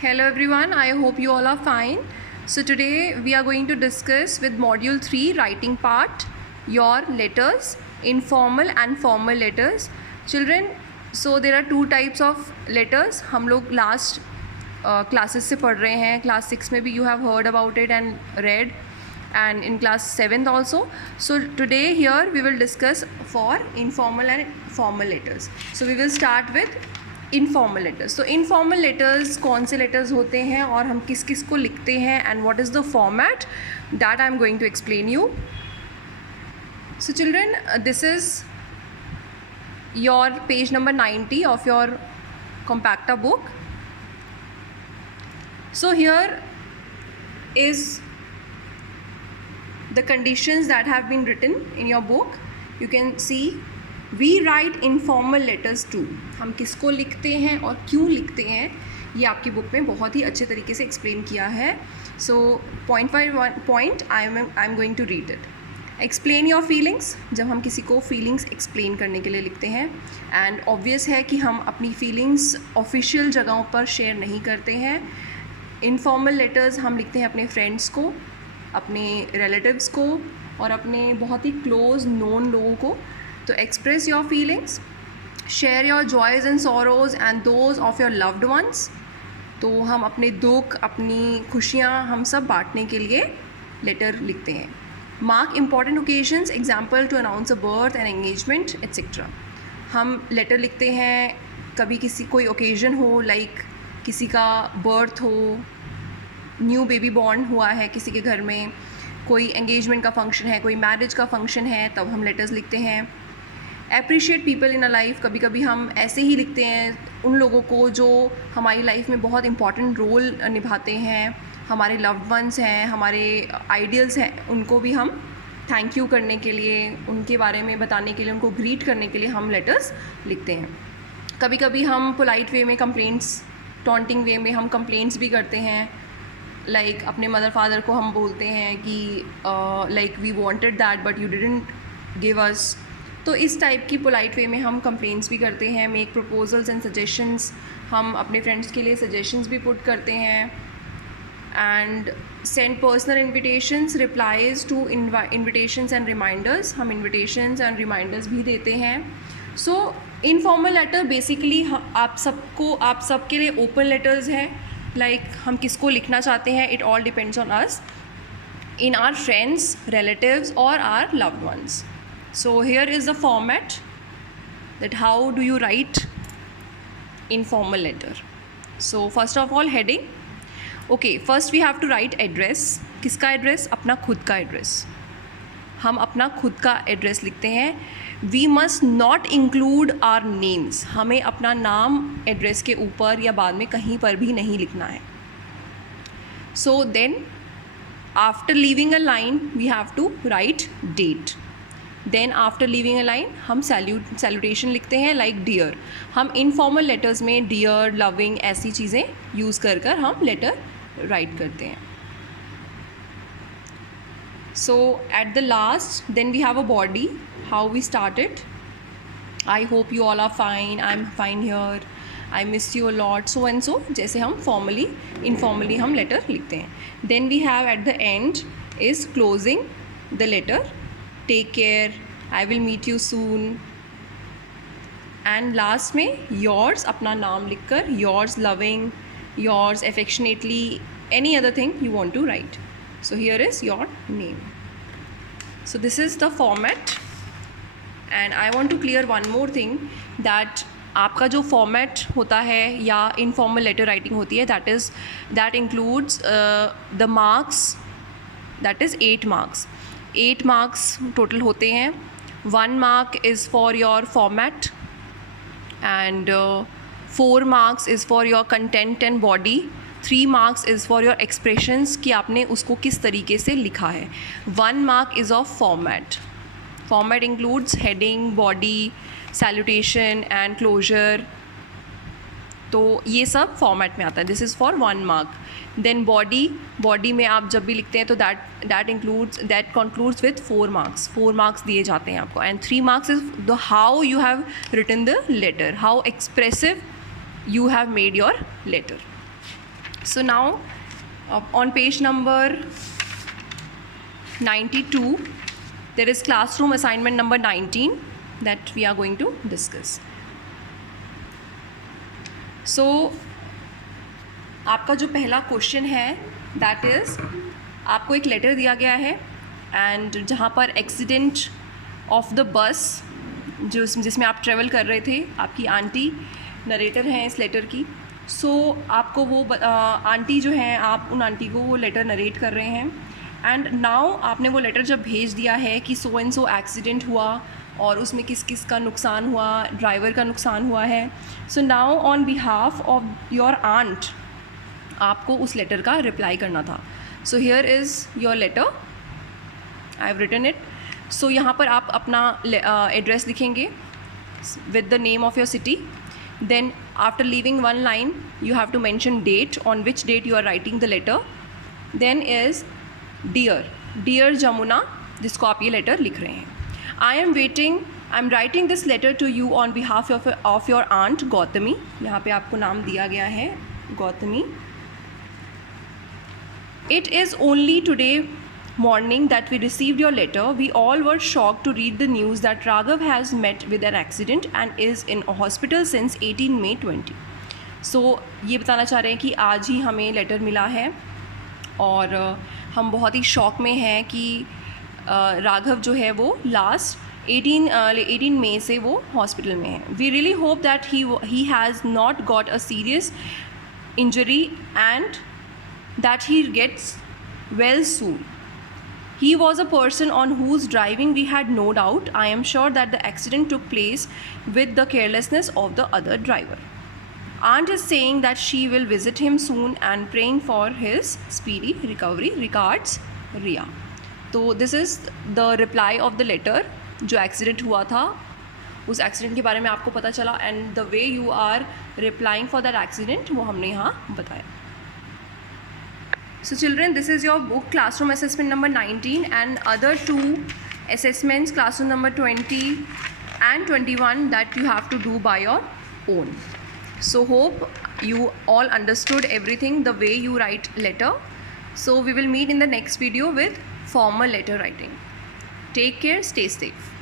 Hello everyone, I hope you all are fine. So today we are going to discuss with module 3 writing part your letters, informal and formal letters. Children, so there are two types of letters. हम लोग last classes से पढ़ रहे हैं. Class 6 में भी you have heard about it and read, and in class 7th also. So today here we will discuss for informal and formal letters. So we will start with informal letters. तो informal letters कौन से letters होते हैं और हम किस किस को लिखते हैं and what is the format that I am going to explain you. So children, this is your page number 90 of your compacta book. So here is the conditions that have been written in your book. You can see we write informal letters too. हम किसको लिखते हैं और क्यों लिखते हैं ये आपकी बुक में बहुत ही अच्छे तरीके से एक्सप्लेन किया है. So point by point I am going to read it. Explain your feelings. जब हम किसी को फीलिंग्स एक्सप्लेन करने के लिए लिखते हैं, एंड ऑब्वियस है कि हम अपनी फीलिंग्स ऑफिशियल जगहों पर शेयर नहीं करते हैं. इनफॉर्मल लेटर्स हम लिखते हैं अपने फ्रेंड्स को, अपने रिलेटिव्स को और अपने बहुत ही क्लोज नोन लोगों को. तो express your feelings, share your joys and sorrows and those of your loved ones. तो हम अपने दुख, अपनी खुशियाँ, हम सब बांटने के लिए लेटर लिखते हैं. Mark important occasions, example to announce a birth and engagement etcetera. हम लेटर लिखते हैं कभी किसी कोई ओकेजन हो, लाइक किसी का बर्थ हो, न्यू बेबी बॉर्न हुआ है किसी के घर में, कोई एंगेजमेंट का फंक्शन है, कोई मैरिज का फंक्शन है, तब हम लेटर्स लिखते हैं. Appreciate people in a life, कभी कभी हम ऐसे ही लिखते हैं उन लोगों को जो हमारी लाइफ में बहुत इंपॉर्टेंट रोल निभाते हैं, हमारे लव्ड वंस हैं, हमारे आइडियल्स हैं, उनको भी हम थैंक यू करने के लिए, उनके बारे में बताने के लिए, उनको ग्रीट करने के लिए हम लेटर्स लिखते हैं. कभी कभी हम पोलाइट वे में कंप्लेंट्स, टॉन्टिंग वे में हम कंप्लेंट्स भी करते हैं. लाइक अपने मदर फादर को हम बोलते हैं कि like we wanted that but you didn't give us. तो इस टाइप की पोलाइट वे में हम कंप्लेंट्स भी करते हैं. मेक प्रपोजल्स एंड सजेशंस, हम अपने फ्रेंड्स के लिए सजेशंस भी पुट करते हैं. And send personal invitations, replies to invitations and reminders, हम इन्विटेशंस एंड रिमाइंडर्स भी देते हैं. सो इनफॉर्मल लेटर बेसिकली आप सबके लिए ओपन लेटर्स हैं. लाइक हम किसको लिखना चाहते हैं, it all depends on us, in our friends, relatives और our loved ones. So here is the format that how do you write informal letter. So first of all, heading. Okay, first we have to write address. किसका address? अपना खुद का address. हम अपना खुद का address लिखते हैं. We must not include our names. हमें अपना नाम एड्रेस के ऊपर या बाद में कहीं पर भी नहीं लिखना है. So then after leaving a line we have to write date. Then after leaving a line हम सैल्यूटेशन लिखते हैं, लाइक डियर. हम इनफॉर्मल लेटर्स में डियर, लविंग ऐसी चीज़ें यूज़ कर हम लेटर राइट करते हैं. So at the last then we have a body. How we start it, I hope you all are fine, I am fine here, I miss you a lot, so and so. जैसे हम formally informally हम letter लिखते हैं. Then we have at the end is closing the letter, take care, I will meet you soon. And last में yours, अपना नाम लिखकर, yours loving, yours affectionately, any other thing you want to write. So here is your name. So this is the format. And I want to clear one more thing, that आपका जो format होता है या informal letter writing होती है, that includes the marks, that is 8 marks. 8 marks total होते हैं. 1 mark is for your format and 4 marks is for your content and body. 3 marks is for your expressions, कि आपने उसको किस तरीके से लिखा है. 1 mark is of format. Format includes heading, body, salutation and closure. तो ये सब फॉर्मेट में आता है. This is for 1 mark. Then body में आप जब भी लिखते हैं तो that concludes with 4 marks. 4 marks दिए जाते हैं आपको. And 3 marks is the how you have written the letter, how expressive you have made your letter. So now on page number 92 there is classroom assignment number 19 that we are going to discuss. So आपका जो पहला question है that is आपको एक letter दिया गया है and जहाँ पर एक्सीडेंट ऑफ द बस जिसमें आप ट्रेवल कर रहे थे, आपकी आंटी नरेटर हैं इस लेटर की. सो आपको वो आंटी जो हैं, आप उन आंटी को वो लेटर नरेट कर रहे हैं एंड नाउ आपने वो लेटर जब भेज दिया है कि सो एंड सो एक्सीडेंट हुआ और उसमें किस किस का नुकसान हुआ, ड्राइवर का नुकसान हुआ है. So now on behalf of your aunt आपको उस लेटर का रिप्लाई करना था. So here is your letter, I have written it. So यहाँ पर आप अपना एड्रेस लिखेंगे with the name of your city. Then after leaving one line you have to mention date, on which date you are writing the letter. Then is dear Jamuna, जिसको आप ये letter लिख रहे हैं. I am writing this letter to you on behalf of your aunt Gautami. यहाँ पे आपको नाम दिया गया है Gautami. It is only today morning that we received your letter. We all were shocked to read the news that Raghav has met with an accident and is in a hospital since 18 May 20. So ये बताना चाह रहे हैं कि आज ही हमें letter मिला है और हम बहुत ही शॉक में हैं कि राघव जो है वो लास्ट 18 मई से वो हॉस्पिटल में है. We really hope that he has not got a serious injury and that he gets well soon. He was a person on whose driving we had no doubt. I am sure that the accident took place with the carelessness of the other driver. Aunt is saying that she will visit him soon and praying for his speedy recovery. Regards, Ria. तो this is the reply of the letter. जो accident हुआ था उस accident के बारे में आपको पता चला and the way you are replying for that accident वो हमने यहाँ बताया. So children, this is your book classroom assessment number 19 and other two assessments classroom number 20 and 21 that you have to do by your own. So hope you all understood everything the way you write letter. So we will meet in the next video with formal letter writing. Take care, stay safe.